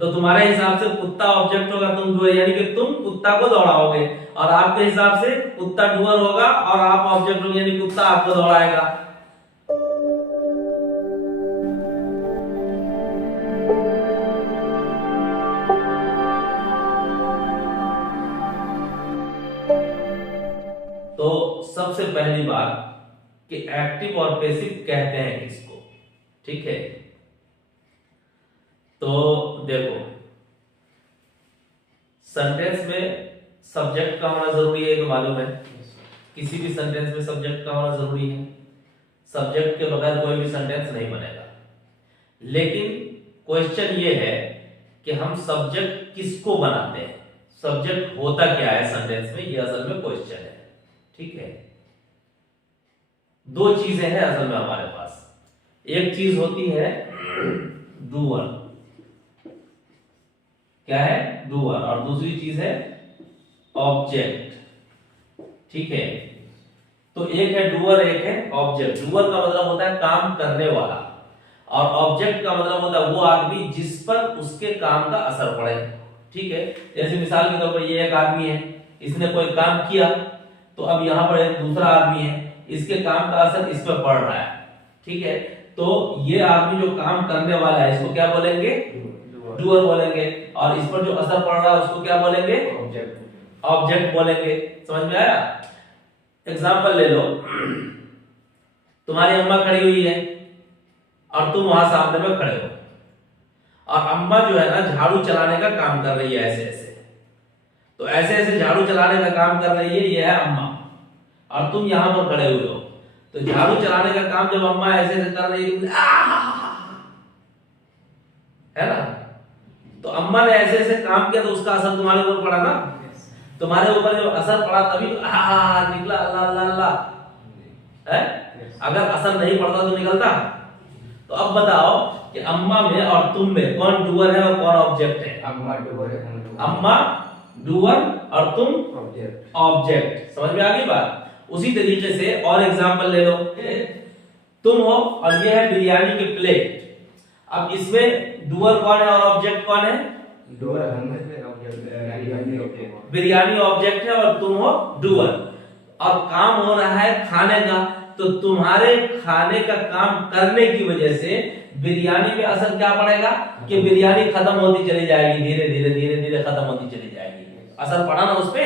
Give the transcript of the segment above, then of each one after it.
तो तुम्हारे हिसाब से कुत्ता ऑब्जेक्ट होगा, तुम डूअर, यानी कि तुम कुत्ता को दौड़ाओगे, और आपके हिसाब से कुत्ता डूअर होगा और आप ऑब्जेक्ट होगे, यानी कुत्ता आपको दौड़ाएगा। तो सबसे पहली बात कि एक्टिव और पैसिव कहते हैं किसको, ठीक है। तो देखो, सेंटेंस में सब्जेक्ट का होना जरूरी है, तो मालूम है किसी भी सेंटेंस में सब्जेक्ट का होना जरूरी है। सब्जेक्ट के बगैर कोई भी सेंटेंस नहीं बनेगा। लेकिन क्वेश्चन ये है कि हम सब्जेक्ट किसको बनाते हैं, सब्जेक्ट होता क्या है सेंटेंस में, ये असल में क्वेश्चन है, ठीक है। दो चीजें हैं असल में हमारे पास। एक चीज होती है डूअर, क्या है, डूअर, और दूसरी चीज है ऑब्जेक्ट, ठीक है। तो एक है डूअर, एक है ऑब्जेक्ट। डूअर का मतलब होता है काम करने वाला, और ऑब्जेक्ट का मतलब होता है वो आदमी जिस पर उसके काम का असर पड़े, ठीक है। जैसे मिसाल के तौर पर ये एक आदमी है, इसने कोई काम किया, तो अब यहां पर एक दूसरा आदमी है, इसके काम का असर इस पर पड़ रहा है, ठीक है। तो ये आदमी जो काम करने वाला है इसको क्या बोलेंगे, डूअर बोलेंगे, और इस पर जो असर पड़ रहा है उसको क्या बोलेंगे, ऑब्जेक्ट बोलेंगे। समझ में आया? एग्जाम्पल ले लो, तुम्हारी अम्मा खड़ी हुई है और तुम वहां सामने में खड़े हो, और अम्मा जो है ना झाड़ू चलाने का काम कर रही है, ऐसे ऐसे, तो ऐसे ऐसे झाड़ू चलाने का काम कर रही है, ये है अम्मा, और तुम यहां पर खड़े हुए हो। तो झाड़ू चलाने का काम जब अम्मा ऐसे ऐसे कर रही है ना, तो अम्मा ने ऐसे ऐसे काम किया, तो उसका असर तुम्हारे ऊपर पड़ा ना, तुम्हारे ऊपर जब असर पड़ा तभी तो निकला, अल्लाह अल्लाह अल्लाह है। अगर असर नहीं पड़ता तो निकलता। तो अब बताओ कि अम्मा में और तुम में कौन डूअर है और कौन ऑब्जेक्ट है? अम्मा डूअर है, अम्मा डूअर और तुम ऑब्जेक्ट। समझ में आ गई बात? उसी तरीके से और एग्जांपल ले लो, तुम हो और ये है बिरयानी की प्लेट। अब इसमें डूअर कौन है और ऑब्जेक्ट कौन है? डूअर हम है, बिरयानी ऑब्जेक्ट है और तुम हो डूअर, और काम हो रहा है खाने का। तो तुम्हारे खाने का काम करने की वजह से बिरयानी पे असर क्या पड़ेगा कि बिरयानी खत्म होती चली जाएगी, धीरे धीरे धीरे धीरे खत्म होती चली जाएगी। असर पड़ा ना उस पे।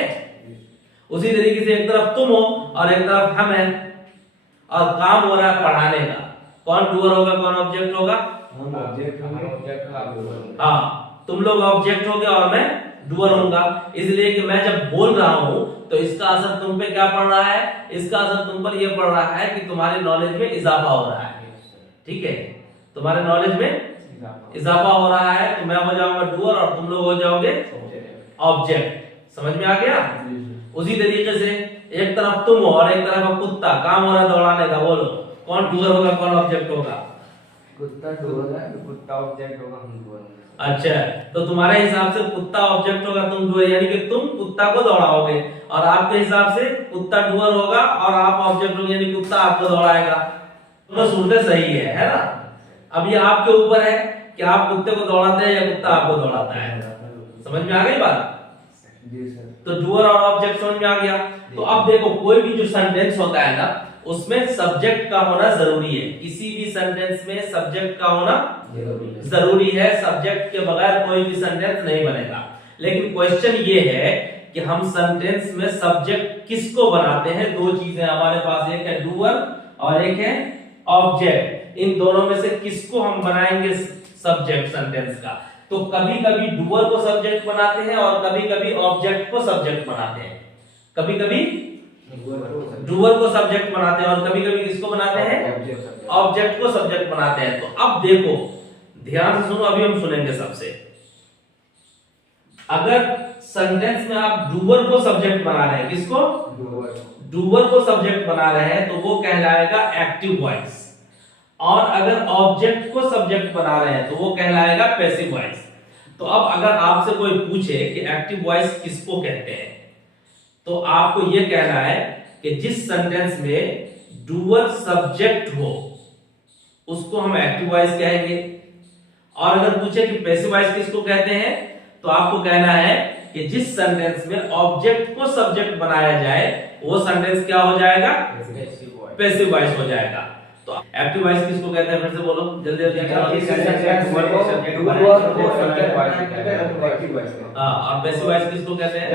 उसी तरीके से एक तरफ तुम हो और एक तरफ हम है, और काम हो रहा है पढ़ाने का। कौन डूअर होगा, कौन ऑब्जेक्ट होगा? हम ऑब्जेक्ट होंगे, हाँ, तुम लोग ऑब्जेक्ट होगे और मैं डूअर होऊंगा। इसलिए कि मैं जब बोल रहा हूं तो इसका असर तुम पे क्या पड़ रहा है, इसका असर तुम पर यह पड़ रहा है कि तुम्हारे नॉलेज में इजाफा हो रहा है, ठीक है। तुम्हारे नॉलेज में इजाफा हो रहा है, तो मैं हो जाऊंगा डूअर और तुम लोग हो जाओगे ऑब्जेक्ट। समझ में आ गया? उसी तरीके से एक तरफ तुम हो और एक तरफ कुत्ता, काम हो रहा है दौड़ाने का। बोलो कौन डूअर होगा, कौन ऑब्जेक्ट होगा? कुत्ता डूअर है, कुत्ता ऑब्जेक्ट होगा, हम डूअर होंगे। अच्छा, तो तुम्हारे हिसाब से कुत्ता ऑब्जेक्ट होगा, तुम डूअर, यानी कि तुम कुत्ता को दौड़ाओगे, और आपके हिसाब से कुत्ता डूअर होगा और आप ऑब्जेक्ट होंगे, यानी कुत्ता आपको दौड़ाएगा। तो सूरत सही है ना? अब ये आपके ऊपर है कि आप कुत्ते को दौड़ाते हैं या कुत्ता आपको दौड़ाता है। समझ में आ गई बात? जी सर। तो डूअर और ऑब्जेक्ट समझ में आ गया। तो अब देखो, कोई भी जो सेंटेंस होता है ना, उसमें सब्जेक्ट का होना जरूरी है। किसी भी सेंटेंस में सब्जेक्ट का होना जरूरी है। सब्जेक्ट के बगैर कोई भी सेंटेंस नहीं बनेगा। लेकिन क्वेश्चन ये है कि हम सेंटेंस में सब्जेक्ट किसको बनाते हैं। दो चीजें हमारे पास, एक है डूअर और एक है ऑब्जेक्ट। इन दोनों में से किसको हम बनाएंगे सब्जेक्ट सेंटेंस का? तो कभी कभी डूअर को सब्जेक्ट बनाते हैं और कभी कभी ऑब्जेक्ट को सब्जेक्ट बनाते हैं। कभी कभी डूअर को सब्जेक्ट बनाते हैं और कभी कभी किसको बनाते हैं? ऑब्जेक्ट को सब्जेक्ट बनाते हैं। तो अब देखो, ध्यान से सुनो, अभी हम सुनेंगे सबसे। अगर सेंटेंस में आप डूअर को सब्जेक्ट बना रहे हैं, किसको? डूअर को सब्जेक्ट बना रहे हैं, तो वो कहलाएगा एक्टिव वॉइस। और अगर ऑब्जेक्ट को सब्जेक्ट बना रहे हैं तो वो कहलाएगा पैसिव वॉइस। तो अब अगर आपसे कोई पूछे कि एक्टिव वॉइस किसको कहते हैं, तो आपको यह कहना है कि जिस सेंटेंस में डूअर सब्जेक्ट हो उसको हम एक्टिव वॉइस कहेंगे, और अगर पूछे कि पैसिव वॉइस किसको कहते हैं तो आपको कहना है कि जिस सेंटेंस में ऑब्जेक्ट को सब्जेक्ट बनाया जाए वो सेंटेंस क्या हो जाएगा, पैसिव वॉइस हो जाएगा। तो एक्टिव वॉइस किसको कहते हैं, फिर से बोलो जल्दी जल्दी। हाँ, और पैसिव वॉइस किसको कहते हैं,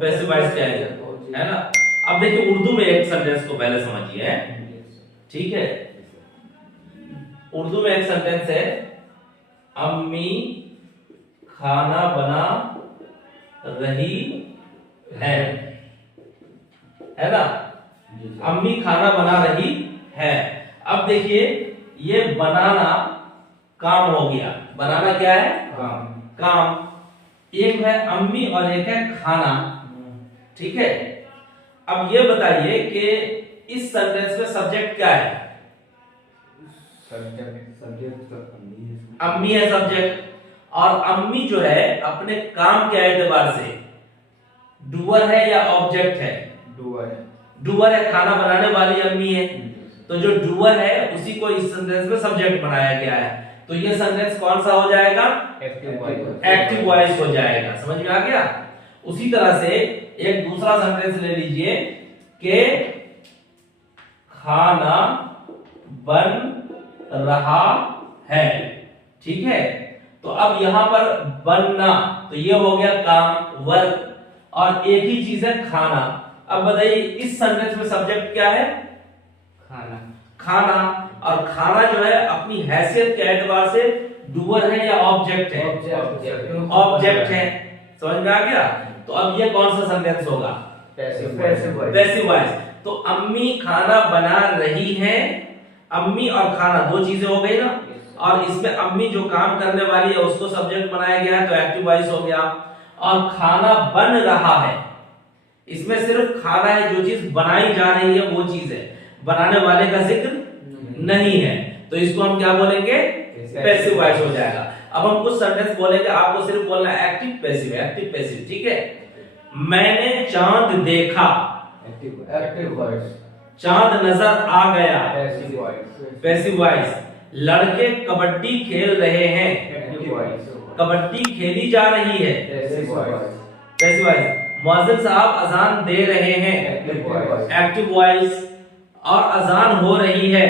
पैसिव वॉइस क्या है ना। अब देखिए उर्दू में एक सेंटेंस को पहले समझिए, ठीक है। उर्दू में एक सेंटेंस है, अम्मी खाना बना रही है ना। अम्मी खाना बना रही है। अब देखिए ये बनाना काम हो गया, बनाना क्या है, काम। एक है अम्मी और एक है खाना, ठीक है। अब ये बताइए कि इस सेंटेंस में सब्जेक्ट क्या है, अम्मी है सब्जेक्ट, और अम्मी जो है अपने काम के एतबार से डूअर है या ऑब्जेक्ट है, डूअर है, खाना बनाने वाली अम्मी है, तो जो डूअर है उसी को इस सेंटेंस में सब्जेक्ट बनाया गया है। तो ये सेंटेंस कौन सा हो जाएगा, एक्टिव वॉइस हो जाएगा। समझ में आ गया। उसी तरह से एक दूसरा सेंटेंस ले लीजिए कि खाना बन रहा है, ठीक है। तो अब यहां पर बनना, तो ये हो गया काम, वर्क, और एक ही चीज है खाना। अब बताइए इस सेंटेंस में सब्जेक्ट क्या है, खाना, और खाना जो है अपनी हैसियत के एतबार से डूअर है या ऑब्जेक्ट है, ऑब्जेक्ट है। समझ में आ गया। तो अब ये कौन सा सेंटेंस होगा, पैसिव वॉइस। तो अम्मी खाना बना रही है, अम्मी और खाना दो चीजें हो गई ना, और इसमें अम्मी जो काम करने वाली है उसको सब्जेक्ट बनाया गया है तो एक्टिव वॉइस हो गया। और खाना बन रहा है, इसमें सिर्फ खाना है, जो चीज बनाई जा रही है वो चीज है, बनाने वाले का जिक्र नहीं है, तो इसको हम क्या बोलेंगे, पैसिव वॉइस हो जाएगा। अब हम कुछ सेंटेंस बोलेंगे, आपको सिर्फ बोलना है एक्टिव पैसिव, एक्टिव पैसिव, ठीक है। मैंने चांद देखा, एक्टिव वॉइस। चांद नजर आ गया, पैसिव वॉइस। लड़के कबड्डी खेल रहे हैं, कबड्डी खेली जा रही है, पैसिव वॉइस। मुअज्जिन साहब अजान दे रहे हैं, एक्टिव वॉइस। और अजान हो रही है,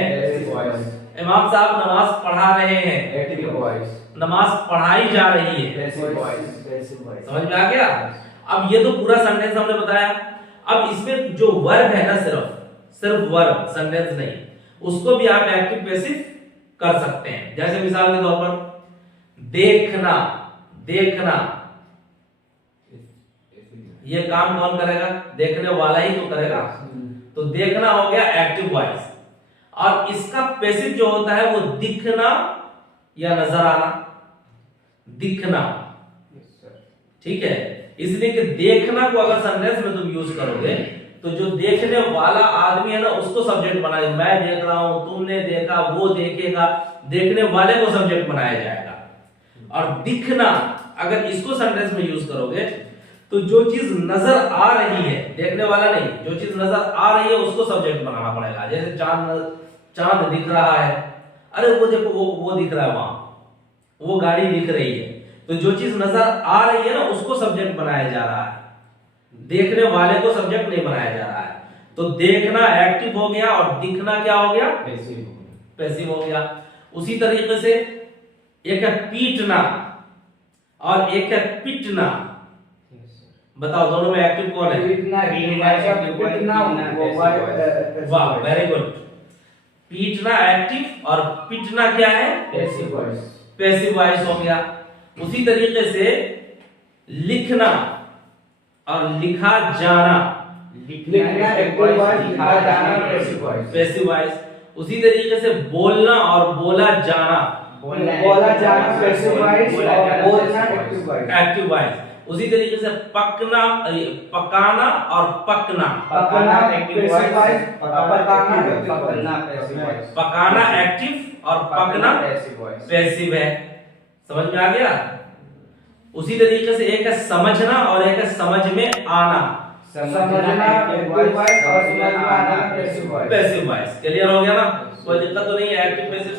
इमाम साहब नमाज पढ़ा रहे हैं, नमाज पढ़ाई जा रही है, समझ में आ गया। अब ये तो पूरा सेंटेंस हमने बताया। अब इसमें जो वर्ब है ना, सिर्फ वर्ब, सेंटेंस नहीं, उसको भी आप एक्टिव पैसिव कर सकते हैं। जैसे मिसाल के तौर पर देखना, देखना, ये काम कौन करेगा, देखने वाला ही तो करेगा, तो देखना हो गया एक्टिव वॉइस। और इसका पैसिव जो होता है वो दिखना या नजर आना, दिखना, ठीक है। इसलिए कि देखना को अगर सेंटेंस में तुम यूज करोगे तो जो देखने वाला आदमी है ना उसको सब्जेक्ट बनाए, मैं देख रहा हूं, तुमने देखा, वो देखेगा, देखने वाले को सब्जेक्ट बनाया जाएगा। और दिखना अगर इसको सेंटेंस में यूज करोगे तो जो चीज नजर आ रही है, देखने वाला नहीं, जो चीज नजर आ रही है उसको सब्जेक्ट बनाना पड़ेगा। जैसे चांद दिख रहा है, अरे वो देखो वो दिख रहा है, वहां वो गाड़ी दिख रही है, तो जो चीज नजर आ रही है ना उसको सब्जेक्ट बनाया जा रहा है, देखने वाले को सब्जेक्ट नहीं बनाया जा रहा है। तो देखना एक्टिव हो गया और दिखना क्या हो गया, पैसिव हो गया। उसी तरीके से एक है पीटना और एक है पिटना, बताओ दोनों में एक्टिव कौन है, वाह वेरी गुड। पीटना एक्टिव और पिटना क्या है, पैसिव वॉइस हो गया। उसी तरीके से लिखना और लिखा जाना, पैसिव वॉइस। उसी तरीके से बोलना और बोला जाना, एक्टिव वॉइस। उसी तरीके से पकना, पकाना और पकना, पकाना एक्टिव और पकना पैसिव है। समझ में आ गया। उसी तरीके से एक है समझना और एक है समझ में आना, समझना एक्टिव वॉइस और समझ में आना passive voice. Passive voice. Clear हो गया ना। कोई दिक्कत तो नहीं है, एक्टिव पैसिव